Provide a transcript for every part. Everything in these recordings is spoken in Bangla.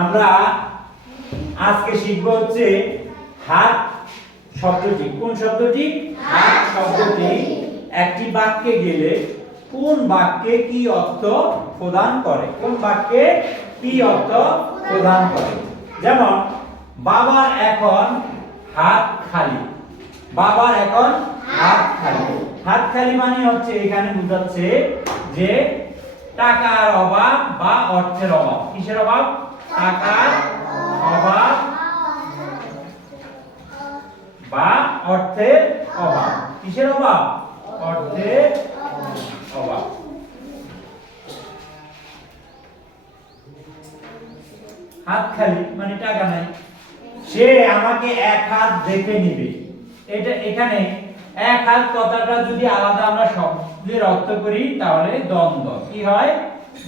আমরা আজকে শিখব হচ্ছে হাত শব্দটি। কোন শব্দটি? হাত শব্দটি একটি বাক্যে গেলে কোন বাক্যে কি অর্থ প্রদান করে, কোন বাক্যে কি অর্থ প্রদান করে। যেমন বাবার এখন হাত খালি, বাবার এখন হাত খালি। হাত খালি মানে হচ্ছে এখানে বোঝাচ্ছে যে টাকার অভাব বা অর্থের অভাব। কিসের অভাব? টাকার অভাব বা অর্থের অভাব। কিসের অভাব? অর্থের অভাব। হাত খালি মানে টাকা নাই, সে আমাকে এক হাত দেখে নিবে। এটা এখানে এক হাত কথাটা যদি আলাদা আমরা শব্দের অর্থ করি তাহলে দ্বন্দ্ব। কি হয়?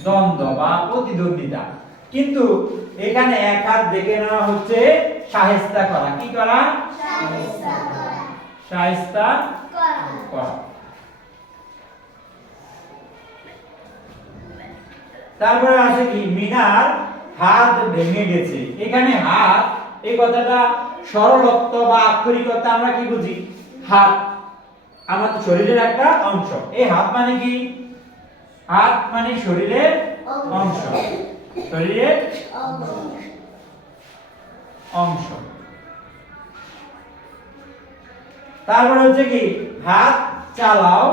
দ্বন্দ্ব বা প্রতিদ্বন্দ্বিতা। কিন্তু এখানে এক হাত দেখে নেওয়া হচ্ছে শায়েস্তা করা। কি করা? শায়েস্তা করা। তারপরে আছে কি? মিনার হাত ভেঙে গেছে। এখানে হাত এই কথাটা সরলত্ব বা আক্ষরিকতা আমরা কি বুঝি? হাত আমাদের শরীরের একটা অংশ। এই হাত মানে কি? হাত মানে শরীরের অংশ, শরীরের অংশ। তারপরে হচ্ছে কি? হাত চালাও,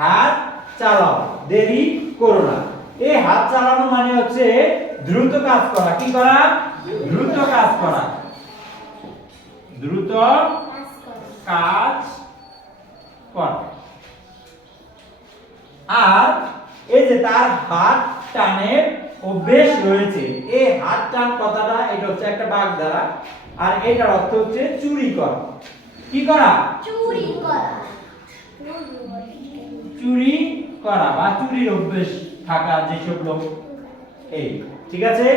হাত চালাও, দেরি করো না। এই হাত চালানো মানে হচ্ছে দ্রুত কাজ করা। কি করা? দ্রুত কাজ করা, দ্রুত কাজ করা। আর এই যে তার হাত টানের অভ্যেস রয়েছে। এই হাত টান কথাটা এটা হচ্ছে একটা বাগধারা, আর এটার অর্থ হচ্ছে চুরি করা। কি করা? চুরি করা। চুরি করা বা চুরির অভ্যেস থাকা যেসব লোক। এই ঠিক আছে।